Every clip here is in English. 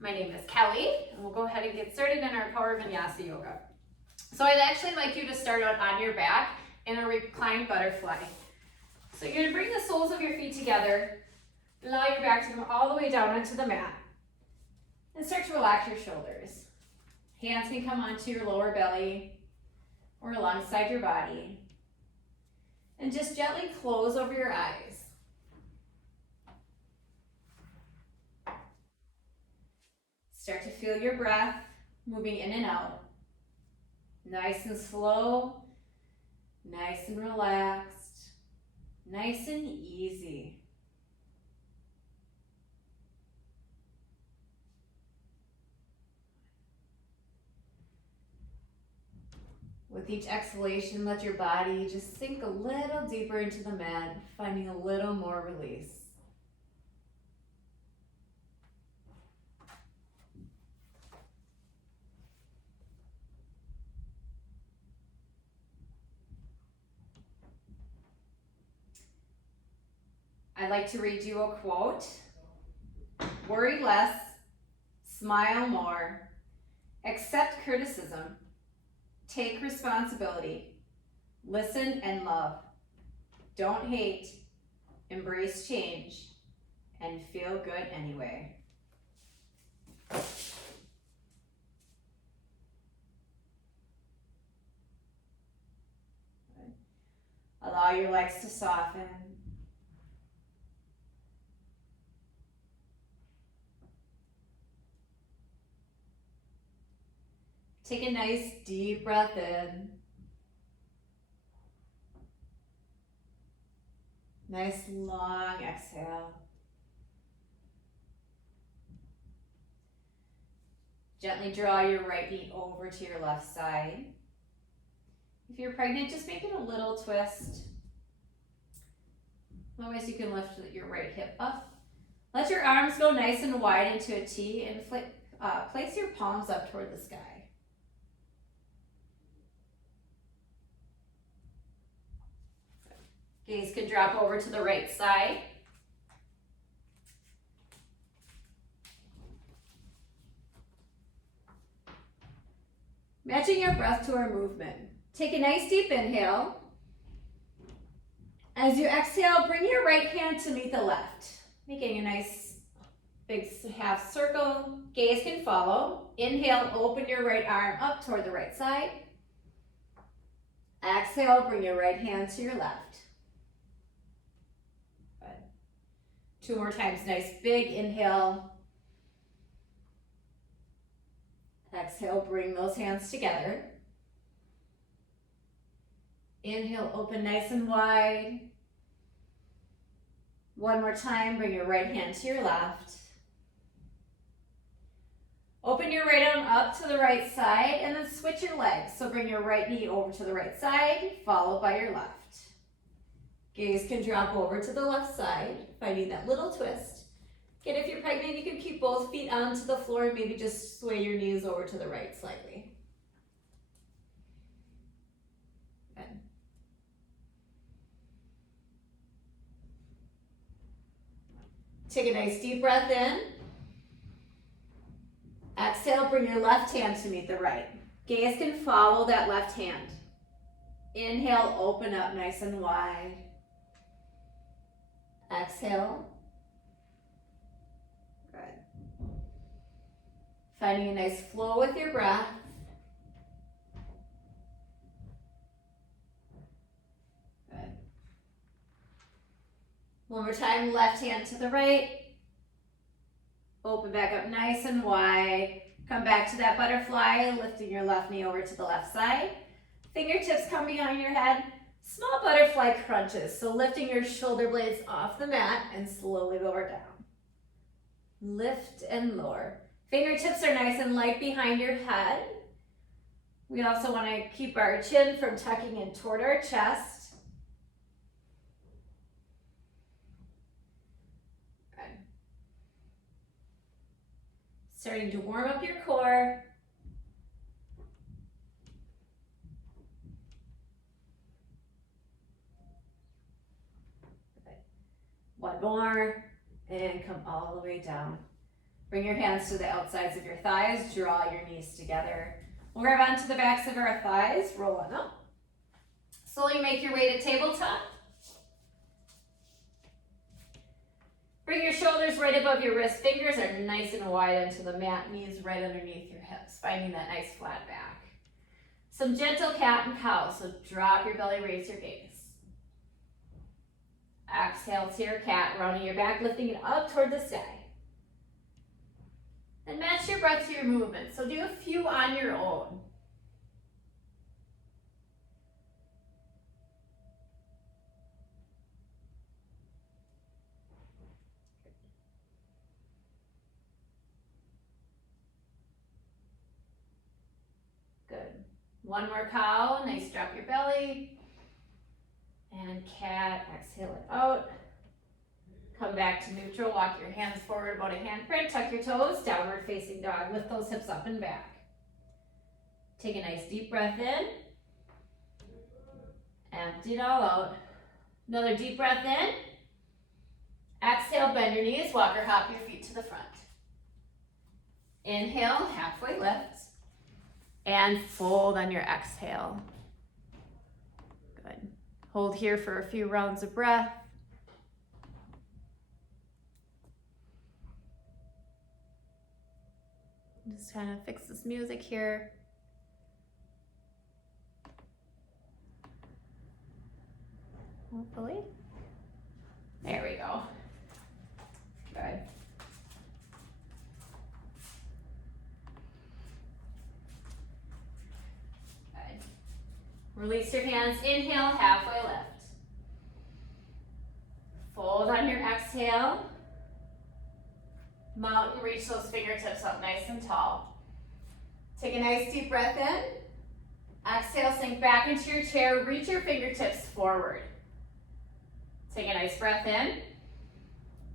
My name is Kelly, and we'll go ahead and get started in our Power Vinyasa Yoga. So I'd actually like you to start out on your back in a reclined butterfly. So you're going to bring the soles of your feet together, allow your back to come all the way down onto the mat, and start to relax your shoulders. Hands can come onto your lower belly or alongside your body. And just gently close over your eyes. Start to feel your breath moving in and out. Nice and slow, nice and relaxed, nice and easy. With each exhalation, let your body just sink a little deeper into the mat, finding a little more release. I'd like to read you a quote. Worry less, smile more, accept criticism, take responsibility, listen and love, don't hate, embrace change, and feel good anyway. Allow your legs to soften. Take a nice deep breath in. Nice long exhale. Gently draw your right knee over to your left side. If you're pregnant, just make it a little twist. Otherwise, you can lift your right hip up. Let your arms go nice and wide into a T and place your palms up toward the sky. Gaze can drop over to the right side. Matching your breath to our movement. Take a nice deep inhale. As you exhale, bring your right hand to meet the left, making a nice big half circle. Gaze can follow. Inhale, open your right arm up toward the right side. Exhale, bring your right hand to your left. Good. 2 more times, nice big inhale. Exhale, bring those hands together. Inhale, open nice and wide. 1 more time, bring your right hand to your left. Open your right arm up to the right side and then switch your legs. So bring your right knee over to the right side, followed by your left. Gaze can drop over to the left side, finding that little twist. Again, if you're pregnant, you can keep both feet onto the floor and maybe just sway your knees over to the right slightly. Good. Take a nice deep breath in. Exhale, bring your left hand to meet the right. Gaze can follow that left hand. Inhale, open up nice and wide. Exhale. Good. Finding a nice flow with your breath. Good. 1 more time, left hand to the right. Open back up nice and wide. Come back to that butterfly, lifting your left knee over to the left side. Fingertips come behind your head. Small butterfly crunches, so lifting your shoulder blades off the mat and slowly lower down. Lift and lower. Fingertips are nice and light behind your head. We also want to keep our chin from tucking in toward our chest. Good. Starting to warm up your core. Good. 1 more, and come all the way down. Bring your hands to the outsides of your thighs, draw your knees together. We'll grab onto the backs of our thighs, roll on up. Slowly make your way to tabletop. Bring your shoulders right above your wrist. Fingers are nice and wide onto the mat, knees right underneath your hips, finding that nice flat back. Some gentle cat and cow, so drop your belly, raise your gaze. Exhale to your cat, rounding your back, lifting it up toward the sky. And match your breath to your movement, so do a few on your own. Good. One more cow, nice drop your belly. And cat, exhale it out. Come back to neutral, walk your hands forward about a handprint, tuck your toes, downward facing dog, lift those hips up and back. Take a nice deep breath in. Empty it all out. Another deep breath in. Exhale, bend your knees, walk or hop your feet to the front. Inhale, halfway lift. And fold on your exhale. Good. Hold here for a few rounds of breath. Just kind of fix this music here. Hopefully. There we go. Good. Good. Release your hands. Inhale, halfway lift. Fold on your exhale. Mountain, reach those fingertips up nice and tall. Take a nice deep breath in. Exhale, sink back into your chair. Reach your fingertips forward. Take a nice breath in.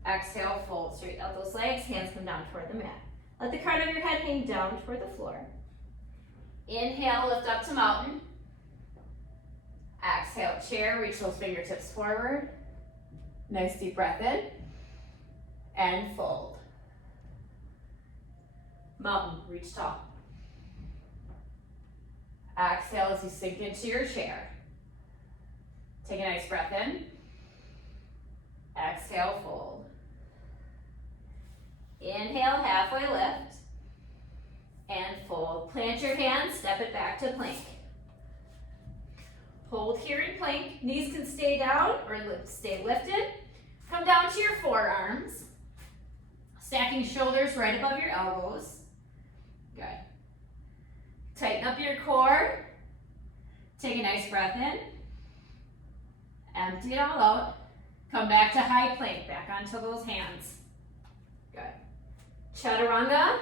Exhale, fold. Straighten out those legs. Hands come down toward the mat. Let the crown of your head hang down toward the floor. Inhale, lift up to mountain. Exhale, chair. Reach those fingertips forward. Nice deep breath in. And fold. Mountain, reach tall. Exhale as you sink into your chair. Take a nice breath in. Exhale, fold. Inhale, halfway lift. And fold. Plant your hands, step it back to plank. Hold here in plank. Knees can stay down or stay lifted. Come down to your forearms. Stacking shoulders right above your elbows. Good. Tighten up your core. Take a nice breath in. Empty it all out. Come back to high plank, back onto those hands. Good. Chaturanga,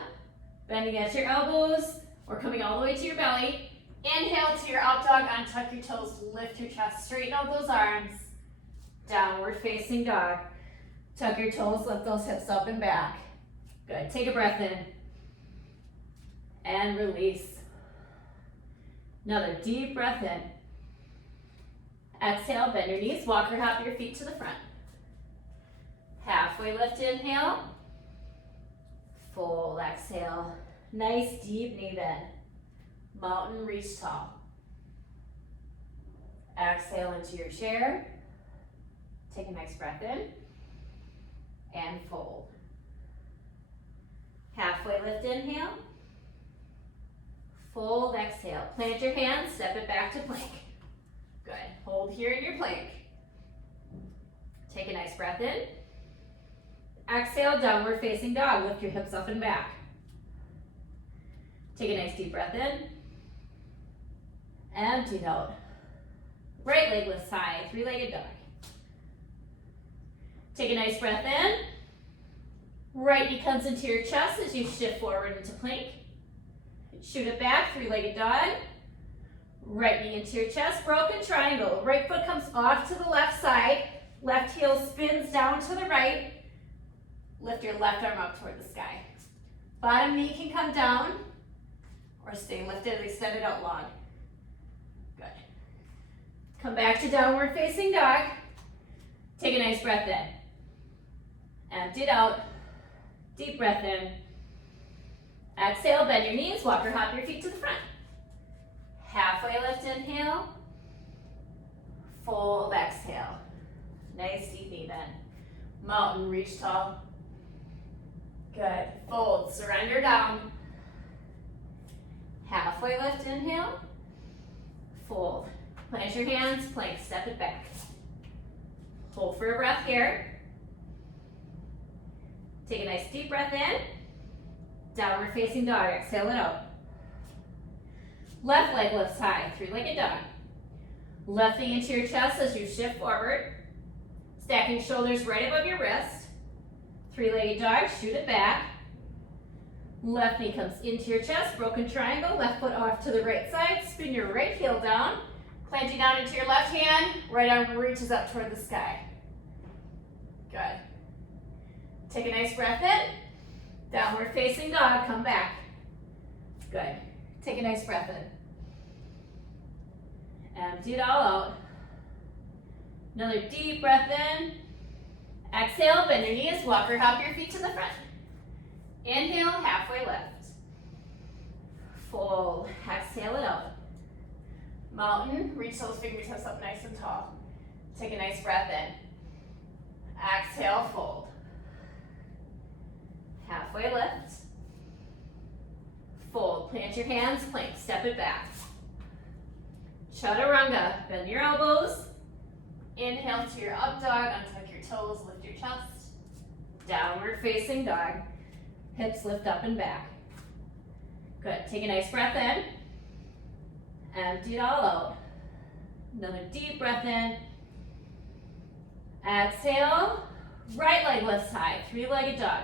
bending at your elbows or coming all the way to your belly. Inhale to your up dog, untuck your toes, lift your chest, straighten out those arms. Downward facing dog. Tuck your toes, lift those hips up and back. Good. Take a breath in. And release. Another deep breath in. Exhale, bend your knees, walk or hop your feet to the front. Halfway lift, inhale. Fold, exhale. Nice deep knee bend. Mountain, reach tall. Exhale into your chair. Take a nice breath in. And fold. Halfway lift, inhale. Fold, exhale. Plant your hands, step it back to plank. Good. Hold here in your plank. Take a nice breath in. Exhale, downward facing dog. Lift your hips up and back. Take a nice deep breath in. Empty it out. Right leg lifts high, three-legged dog. Take a nice breath in. Right knee comes into your chest as you shift forward into plank. Shoot it back, three-legged dog. Right knee into your chest, broken triangle. Right foot comes off to the left side. Left heel spins down to the right. Lift your left arm up toward the sky. Bottom knee can come down or stay lifted, extend it out long. Good. Come back to downward facing dog. Take a nice breath in. Empty it out. Deep breath in. Exhale, bend your knees, walk or hop your feet to the front. Halfway lift, inhale. Fold, exhale. Nice deep knee bend. Mountain, reach tall. Good. Fold, surrender down. Halfway lift, inhale. Fold. Plant your hands, plank, step it back. Hold for a breath here. Take a nice deep breath in. Downward facing dog, exhale it out. Left leg lifts high, three-legged dog. Left knee into your chest as you shift forward. Stacking shoulders right above your wrist. Three-legged dog, shoot it back. Left knee comes into your chest, broken triangle, left foot off to the right side. Spin your right heel down. Planting down into your left hand, right arm reaches up toward the sky. Good. Take a nice breath in. Downward facing dog, come back. Good. Take a nice breath in. Empty it all out. Another deep breath in. Exhale, bend your knees, walk or hop your feet to the front. Inhale, halfway lift. Fold, exhale it out. Mountain, reach those fingertips up nice and tall. Take a nice breath in. Exhale, fold. Halfway lift. Fold, plant your hands, plank, step it back. Chaturanga, bend your elbows. Inhale to your up dog, untuck your toes, lift your chest. Downward facing dog. Hips lift up and back. Good, take a nice breath in. Empty it all out. Another deep breath in. Exhale. Right leg lifts high, three-legged dog.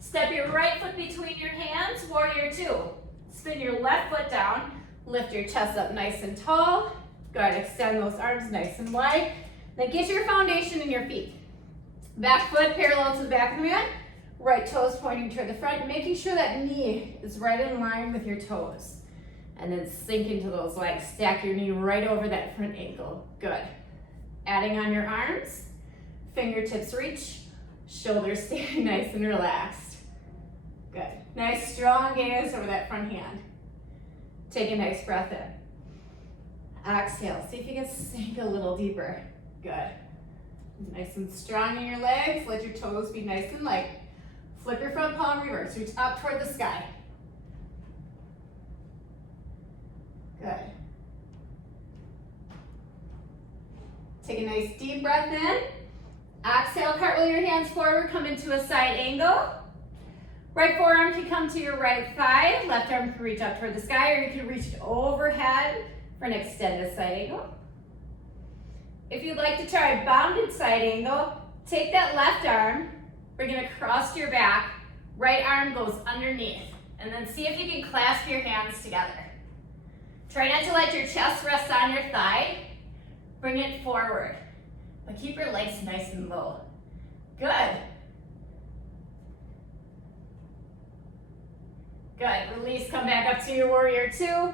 Step your right foot between your hands, warrior two. Spin your left foot down. Lift your chest up nice and tall. Good, extend those arms nice and wide. Then get your foundation in your feet. Back foot parallel to the back of the mat. Right toes pointing toward the front, making sure that knee is right in line with your toes. And then sink into those legs. Stack your knee right over that front ankle. Good. Adding on your arms. Fingertips reach. Shoulders stay nice and relaxed. Good. Nice strong gaze over that front hand. Take a nice breath in. Exhale. See if you can sink a little deeper. Good. Nice and strong in your legs. Let your toes be nice and light. Flip your front palm reverse. Reach up toward the sky. Good. Take a nice deep breath in. Exhale, cartwheel your hands forward, come into a side angle. Right forearm can come to your right thigh. Left arm can reach up toward the sky, or you can reach it overhead for an extended side angle. If you'd like to try a bounded side angle, take that left arm, bring it across your back. Right arm goes underneath. And then see if you can clasp your hands together. Try not to let your chest rest on your thigh. Bring it forward, but keep your legs nice and low. Good. Good, release, come back up to your warrior two.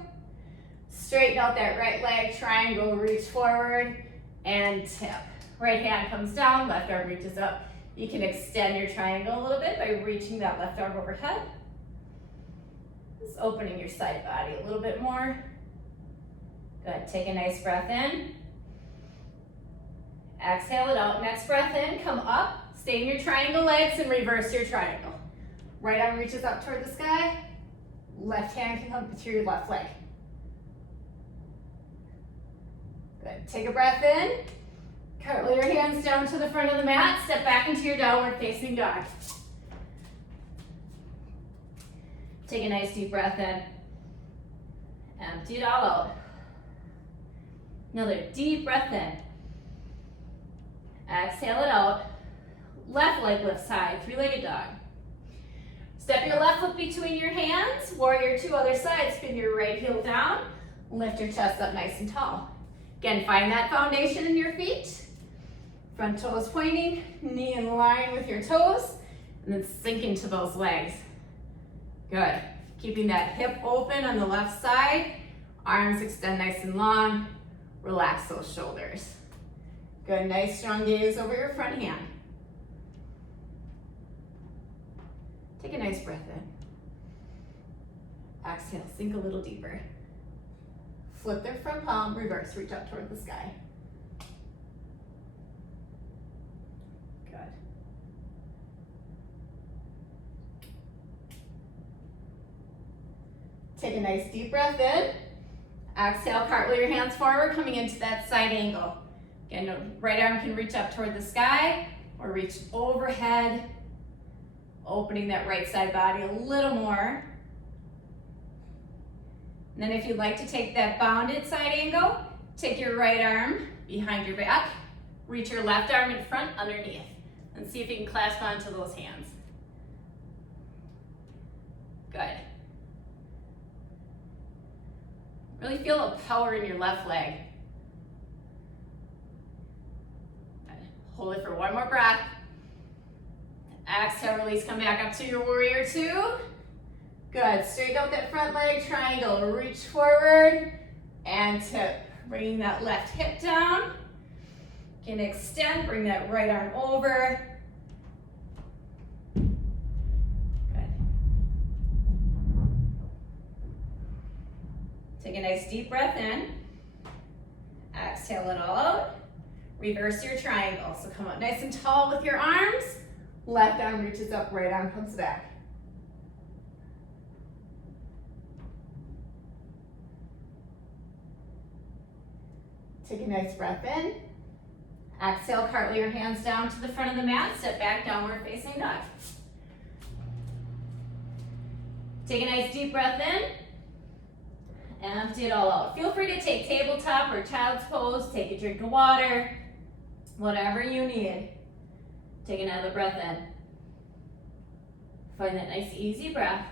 Straighten out that right leg, triangle, reach forward, and tip. Right hand comes down, left arm reaches up. You can extend your triangle a little bit by reaching that left arm overhead. Just opening your side body a little bit more. Good, take a nice breath in. Exhale it out, next breath in, come up, stay in your triangle legs and reverse your triangle. Right arm reaches up toward the sky, left hand can come to your left leg. Good, take a breath in, cartwheel your hands down to the front of the mat, step back into your downward facing dog. Take a nice deep breath in, empty it all out. Another deep breath in. Exhale it out. Left leg lifts high, three-legged dog. Step your left foot between your hands, warrior two, other side, spin your right heel down, lift your chest up nice and tall. Again, find that foundation in your feet. Front toes pointing, knee in line with your toes, and then sink into those legs. Good. Keeping that hip open on the left side, arms extend nice and long, relax those shoulders. Good, nice strong gaze over your front hand. Take a nice breath in. Exhale, sink a little deeper. Flip their front palm, reverse, reach up toward the sky. Good. Take a nice deep breath in. Exhale, cartwheel your hands forward, coming into that side angle. Again, the right arm can reach up toward the sky or reach overhead, opening that right side body a little more. And then if you'd like to take that bounded side angle, take your right arm behind your back, reach your left arm in front underneath, and see if you can clasp onto those hands. Good. Really feel the power in your left leg. Good. Hold it for one more breath. Exhale, release, come back up to your warrior two. Good, straighten out that front leg, triangle, reach forward and tip. Bringing that left hip down. You can extend, bring that right arm over. Good. Take a nice deep breath in. Exhale it all out. Reverse your triangle. So come up nice and tall with your arms. Left arm reaches up, right arm comes back. Take a nice breath in. Exhale, cartwheel your hands down to the front of the mat. Step back, downward facing dog. Take a nice deep breath in. Empty it all out. Feel free to take tabletop or child's pose. Take a drink of water. Whatever you need. Take another breath in. Find that nice easy breath.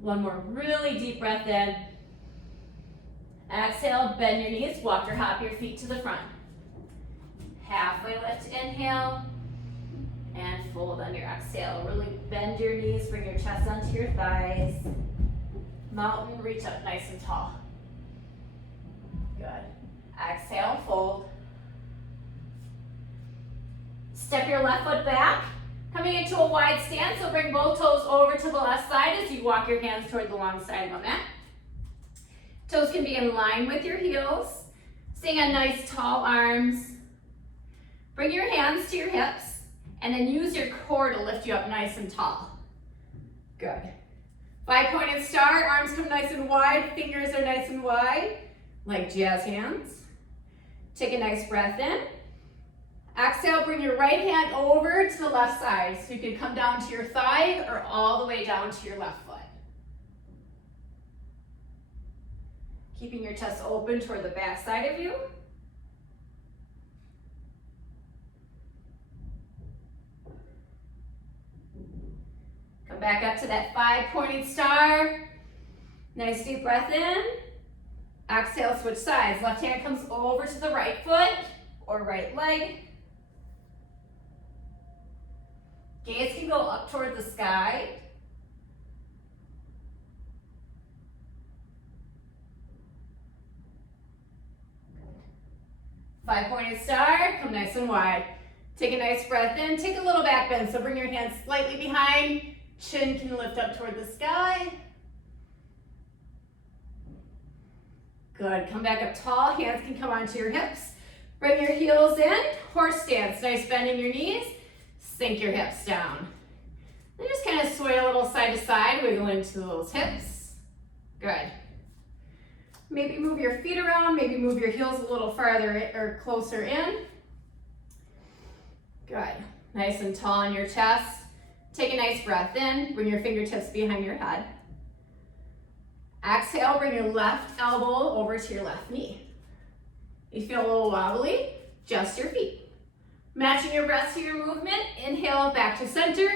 One more really deep breath in. Exhale, bend your knees, walk or hop your feet to the front. Halfway lift, inhale, and fold on your exhale. Really bend your knees, bring your chest onto your thighs. Mountain, reach up nice and tall. Good. Exhale, fold. Step your left foot back, coming into a wide stance, so bring both toes over to the left side as you walk your hands toward the long side of the mat. Toes can be in line with your heels. Staying on nice tall arms. Bring your hands to your hips and then use your core to lift you up nice and tall. Good. 5-pointed star, arms come nice and wide, fingers are nice and wide, like jazz hands. Take a nice breath in. Exhale, bring your right hand over to the left side so you can come down to your thigh or all the way down to your left foot. Keeping your chest open toward the back side of you. Come back up to that 5-pointed star. Nice deep breath in. Exhale, switch sides. Left hand comes over to the right foot or right leg. Gaze can go up toward the sky. Good. 5-pointed star, come nice and wide. Take a nice breath in, take a little back bend, so bring your hands slightly behind, chin can lift up toward the sky. Good, come back up tall, hands can come onto your hips. Bring your heels in, horse stance, nice bending your knees, sink your hips down. Then just kind of sway a little side to side, wiggle into those hips. Good. Maybe move your feet around, maybe move your heels a little farther or closer in. Good. Nice and tall on your chest. Take a nice breath in, bring your fingertips behind your head. Exhale, bring your left elbow over to your left knee. You feel a little wobbly, adjust your feet. Matching your breath to your movement, inhale back to center,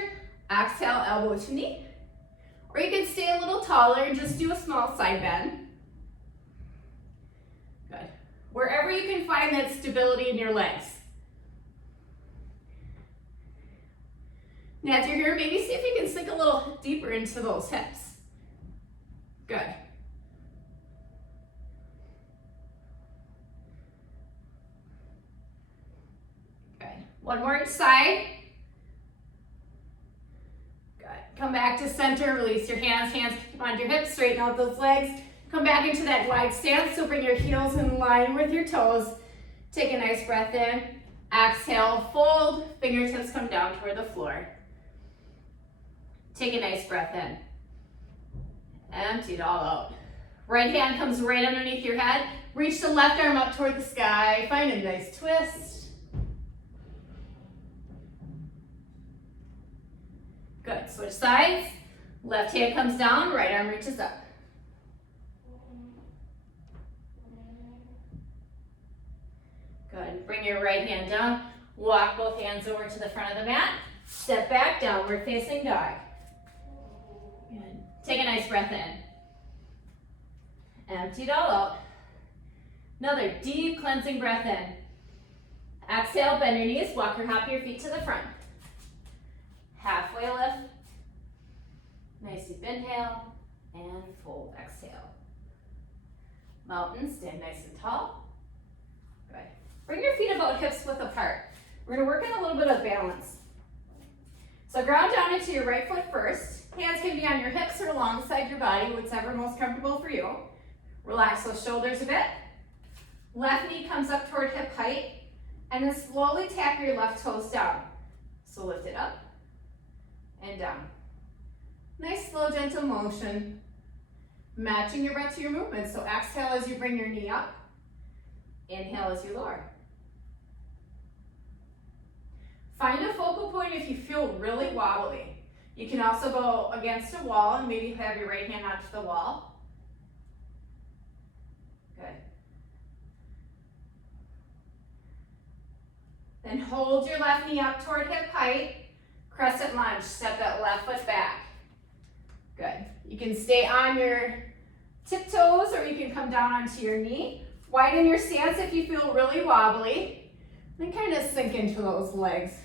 exhale elbow to knee. Or you can stay a little taller and just do a small side bend. Good. Wherever you can find that stability in your legs. Now as you're here, maybe see if you can sink a little deeper into those hips. Good. Good. One more each side. Come back to center, release your hands keep onto your hips, straighten out those legs. Come back into that wide stance, so bring your heels in line with your toes. Take a nice breath in. Exhale, fold, fingertips come down toward the floor. Take a nice breath in. Empty it all out. Right hand comes right underneath your head. Reach the left arm up toward the sky. Find a nice twist. Good, switch sides. Left hand comes down, right arm reaches up. Good, bring your right hand down. Walk both hands over to the front of the mat. Step back, downward facing dog. Good. Take a nice breath in. Empty it all out. Another deep cleansing breath in. Exhale, bend your knees, walk or hop your feet to the front. Halfway lift. Nice deep inhale and fold, exhale. Mountain, stand nice and tall. Good. Bring your feet about hips width apart. We're gonna work on a little bit of balance. So ground down into your right foot first. Hands can be on your hips or alongside your body, whichever most comfortable for you. Relax those shoulders a bit. Left knee comes up toward hip height, and then slowly tap your left toes down. So lift it up and down. Nice, slow, gentle motion. Matching your breath to your movement. So exhale as you bring your knee up. Inhale as you lower. Find a focal point if you feel really wobbly. You can also go against a wall and maybe have your right hand onto the wall. Good. Then hold your left knee up toward hip height. Crescent lunge, step that left foot back. Good. You can stay on your tiptoes or you can come down onto your knee. Widen your stance if you feel really wobbly. Then kind of sink into those legs.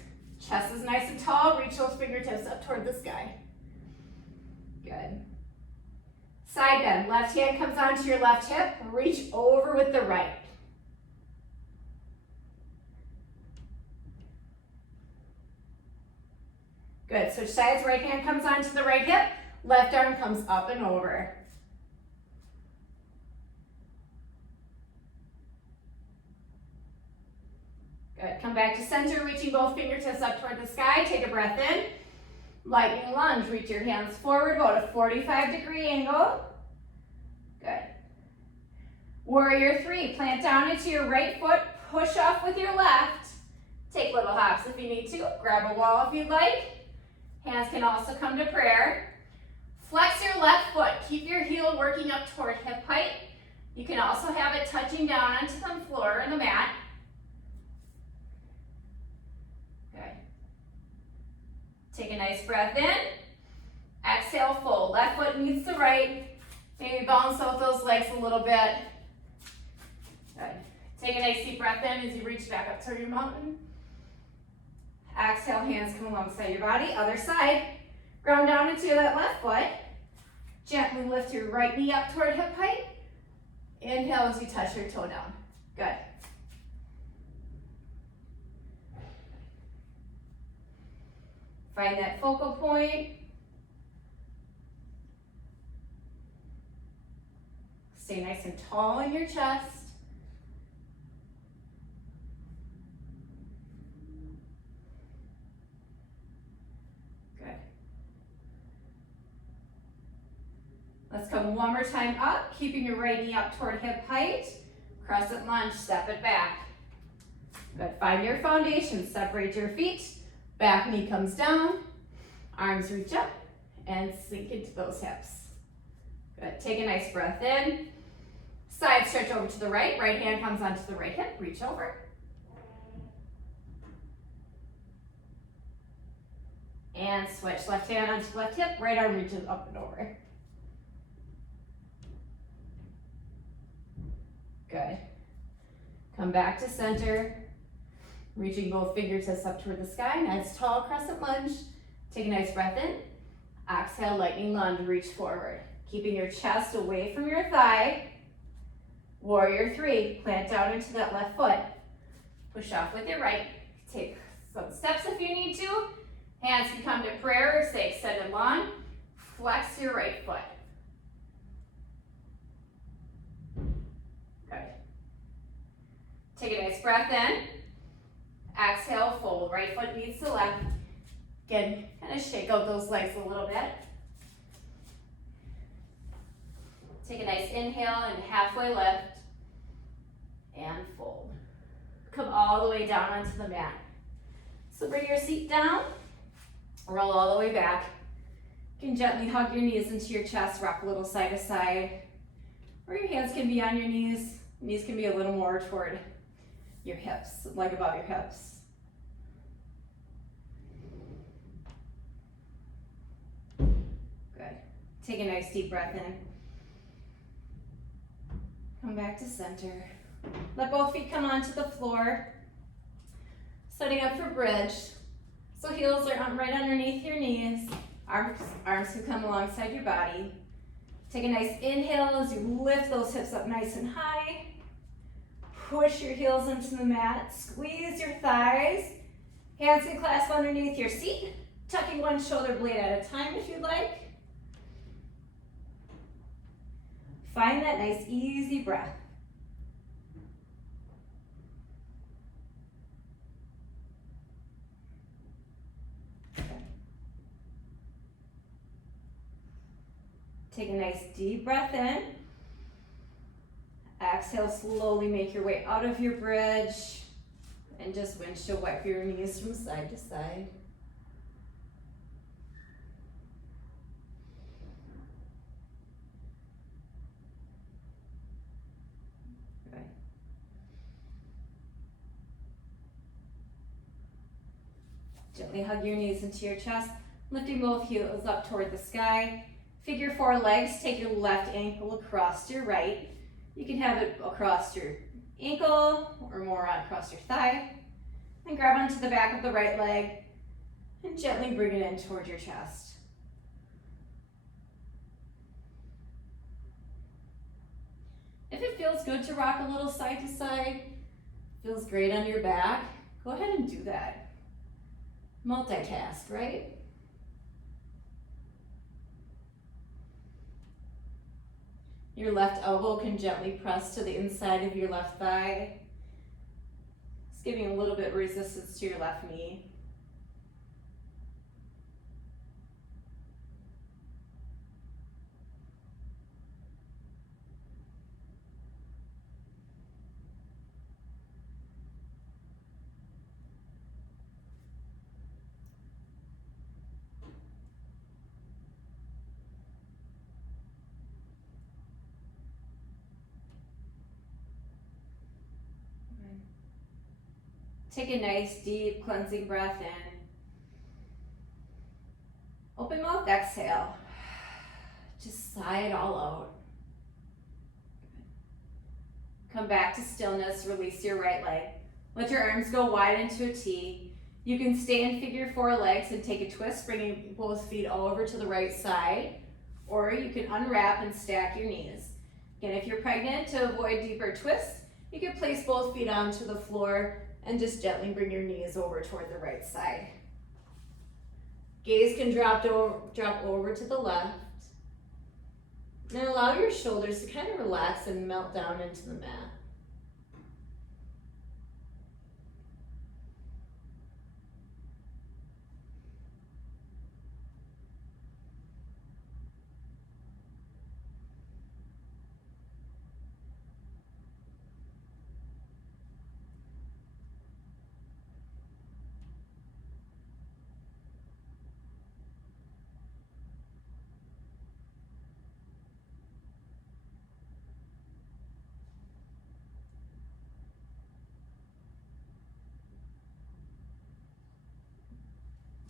Chest is nice and tall. Reach those fingertips up toward the sky. Good. Side bend. Left hand comes onto your left hip. Reach over with the right. Good. Switch sides. Right hand comes onto the right hip. Left arm comes up and over. Good. Come back to center, reaching both fingertips up toward the sky. Take a breath in. Lightning lunge. Reach your hands forward, about a 45-degree angle. Good. Warrior three. Plant down into your right foot. Push off with your left. Take little hops if you need to. Grab a wall if you'd like. Hands can also come to prayer. Flex your left foot. Keep your heel working up toward hip height. You can also have it touching down onto the floor or the mat. Good. Take a nice breath in. Exhale, fold. Left foot meets the right. Maybe bounce out those legs a little bit. Good. Take a nice deep breath in as you reach back up toward your mountain. Exhale, hands come alongside your body. Other side. Ground down into that left foot. Gently lift your right knee up toward hip height. Inhale as you touch your toe down. Good. Find that focal point. Stay nice and tall in your chest. Let's come one more time up, keeping your right knee up toward hip height. Crescent lunge, step it back. Good, find your foundation, separate your feet. Back knee comes down, arms reach up, and sink into those hips. Good, take a nice breath in. Side stretch over to the right, right hand comes onto the right hip, reach over. And switch, left hand onto left hip, right arm reaches up and over. Good. Come back to center, reaching both fingertips up toward the sky. Nice tall crescent lunge. Take a nice breath in. Exhale, lightning lunge, reach forward. Keeping your chest away from your thigh. Warrior three, plant down into that left foot. Push off with your right. Take some steps if you need to. Hands can come to prayer or stay extended long. Flex your right foot. Good. Take a nice breath in. Exhale, fold. Right foot meets the left. Again, kind of shake out those legs a little bit. Take a nice inhale and halfway lift. And fold. Come all the way down onto the mat. So bring your seat down. Roll all the way back. You can gently hug your knees into your chest, rock a little side to side. Or your hands can be on your knees. Knees can be a little more toward your hips, like above your hips. Good. Take a nice deep breath in. Come back to center. Let both feet come onto the floor. Setting up for bridge. So heels are right underneath your knees. Arms can come alongside your body. Take a nice inhale as you lift those hips up nice and high. Push your heels into the mat. Squeeze your thighs. Hands can clasp underneath your seat. Tucking one shoulder blade at a time if you'd like. Find that nice easy breath. Take a nice deep breath in. Exhale, slowly make your way out of your bridge. And just windshield wipe your knees from side to side. Okay. Gently hug your knees into your chest, lifting both heels up toward the sky. Figure four legs, take your left ankle across your right. You can have it across your ankle or more across your thigh. And grab onto the back of the right leg and gently bring it in toward your chest. If it feels good to rock a little side to side, feels great on your back, go ahead and do that. Multitask, right? Your left elbow can gently press to the inside of your left thigh. It's giving a little bit of resistance to your left knee. Take a nice deep cleansing breath in. Open mouth, exhale. Just sigh it all out. Come back to stillness, release your right leg. Let your arms go wide into a T. You can stay in figure four legs and take a twist, bringing both feet all over to the right side. Or you can unwrap and stack your knees. Again, if you're pregnant, to avoid deeper twists, you can place both feet onto the floor and just gently bring your knees over toward the right side. Gaze can drop over to the left. And allow your shoulders to kind of relax and melt down into the mat.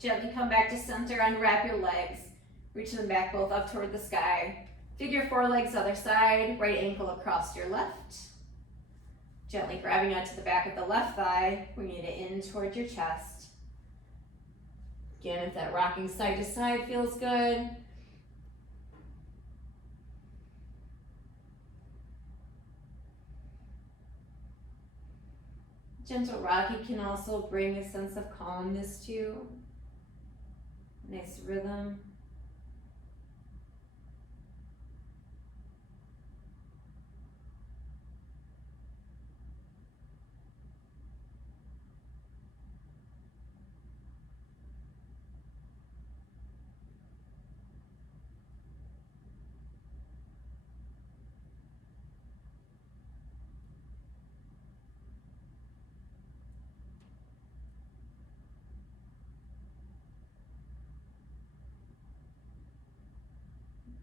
Gently come back to center, unwrap your legs. Reach them back both up toward the sky. Figure four legs other side, right ankle across your left. Gently grabbing onto the back of the left thigh, bringing it in toward your chest. Again, if that rocking side to side feels good. Gentle rocking can also bring a sense of calmness to you. Nice rhythm.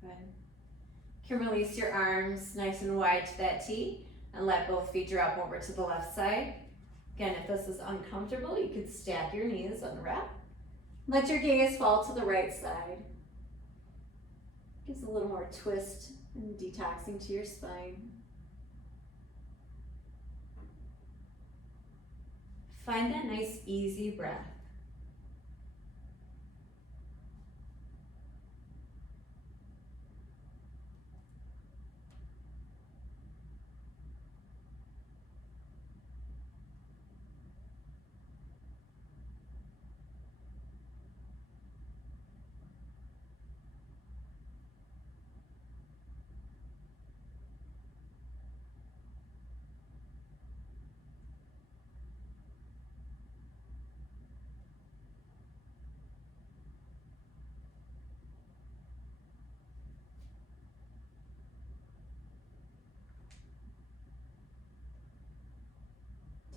Good. You can release your arms nice and wide to that T and let both feet drop over to the left side. Again, if this is uncomfortable, you could stack your knees, unwrap. Let your gaze fall to the right side. Gives a little more twist and detoxing to your spine. Find that nice, easy breath.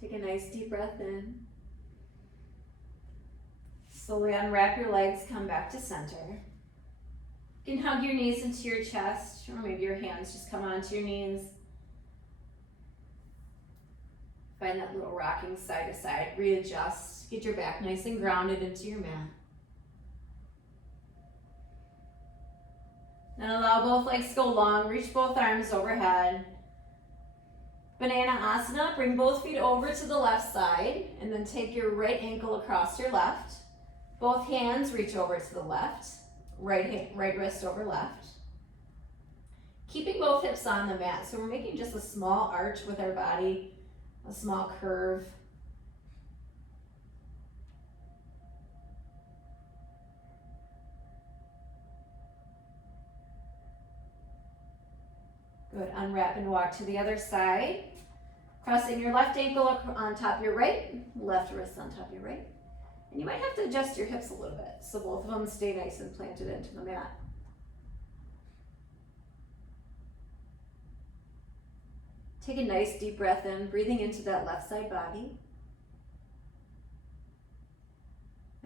Take a nice deep breath in. Slowly unwrap your legs, come back to center. You can hug your knees into your chest, or maybe your hands just come onto your knees. Find that little rocking side to side, readjust, get your back nice and grounded into your mat. Then allow both legs to go long, reach both arms overhead. Banana Asana, bring both feet over to the left side, and then take your right ankle across your left. Both hands reach over to the left, right wrist over left. Keeping both hips on the mat, so we're making just a small arch with our body, a small curve. Good, unwrap and walk to the other side. Crossing your left ankle on top of your right, left wrist on top of your right. And you might have to adjust your hips a little bit so both of them stay nice and planted into the mat. Take a nice deep breath in, breathing into that left side body.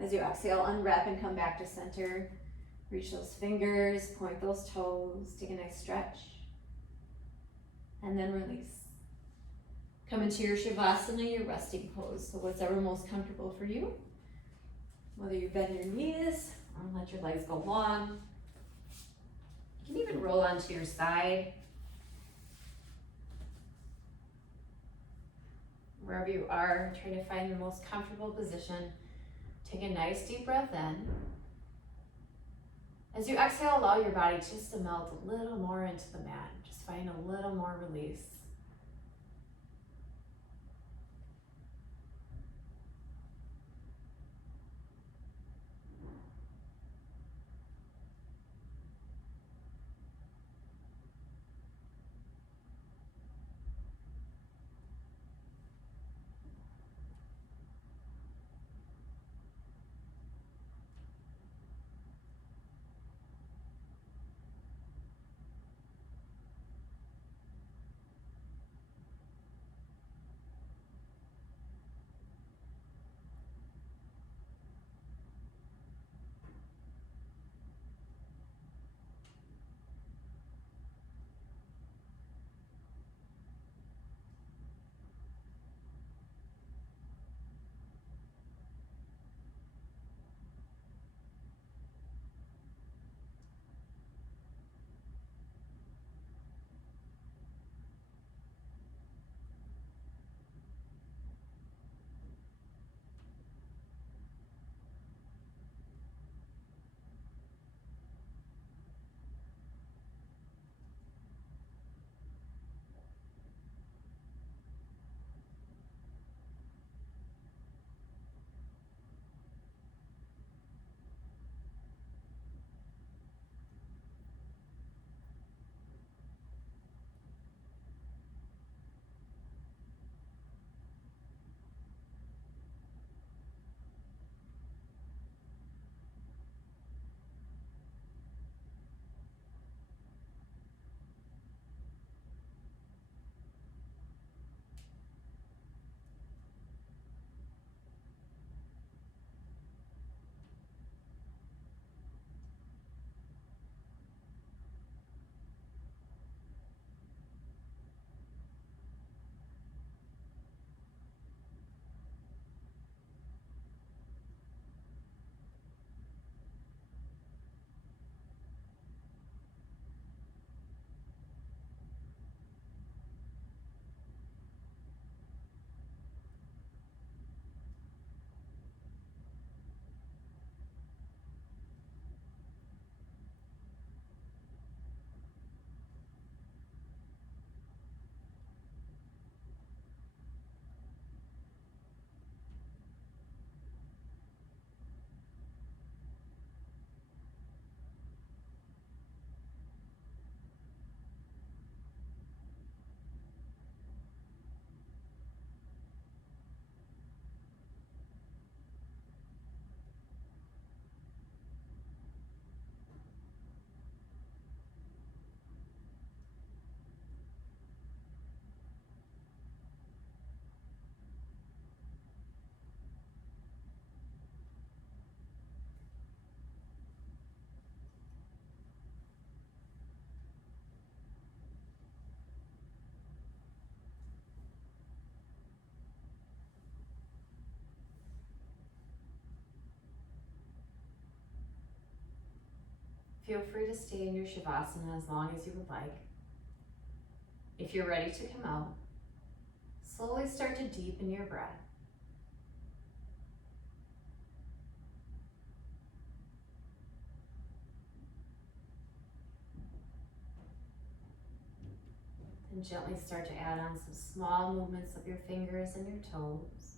As you exhale, unwrap and come back to center. Reach those fingers, point those toes, take a nice stretch. And then release. Come into your Shavasana, your resting pose. So whatever most comfortable for you. Whether you bend your knees or let your legs go long. You can even roll onto your side. Wherever you are, try to find the most comfortable position. Take a nice deep breath in. As you exhale, allow your body just to melt a little more into the mat. Just find a little more release. Feel free to stay in your Shavasana as long as you would like. If you're ready to come out, slowly start to deepen your breath. Then gently start to add on some small movements of your fingers and your toes.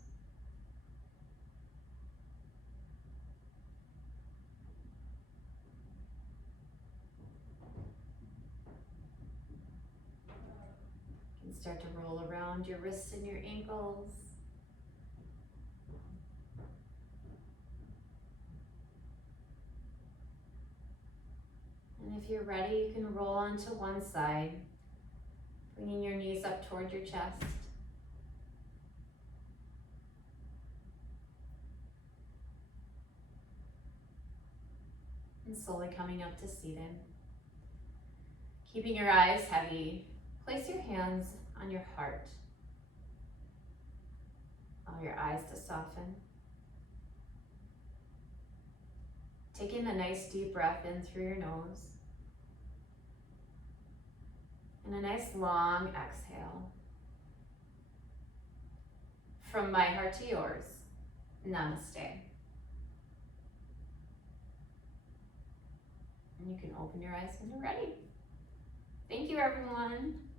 You can start to roll around your wrists and your ankles. And if you're ready, you can roll onto one side, bringing your knees up toward your chest. And slowly coming up to seated. Keeping your eyes heavy, place your hands on your heart. Allow your eyes to soften. Take in a nice deep breath in through your nose. And a nice long exhale. From my heart to yours, namaste. And you can open your eyes when you're ready. Thank you, everyone.